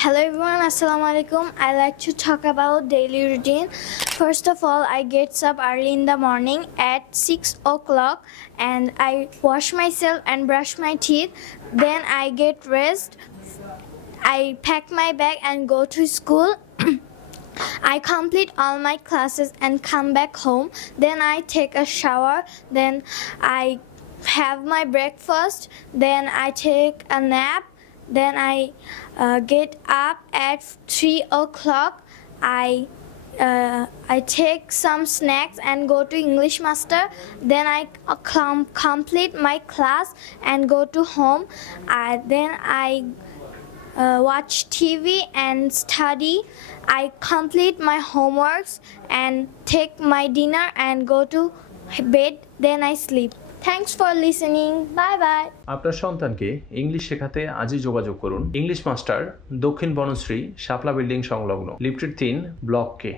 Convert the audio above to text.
Hello everyone, Assalamu alaikum. I like to talk about daily routine. First of all, I get up early in the morning at 6 o'clock and I wash myself and brush my teeth. Then I get rest. I pack my bag and go to school. I complete all my classes and come back home. Then I take a shower. Then I have my breakfast. Then I take a nap. Then I get up at 3 o'clock. I take some snacks and go to English master. Then I complete my class and go to home. Then I watch TV and study. I complete my homeworks and take my dinner and go to bed. Then I sleep. Thanks for listening. Bye bye. আপনার সন্তানকে English শেখাতে আজই যোগাযোগ করুন English master, দক্ষিণ বনশ্রী, শাপলা building সংলগ্ন, lifted 3, block কে।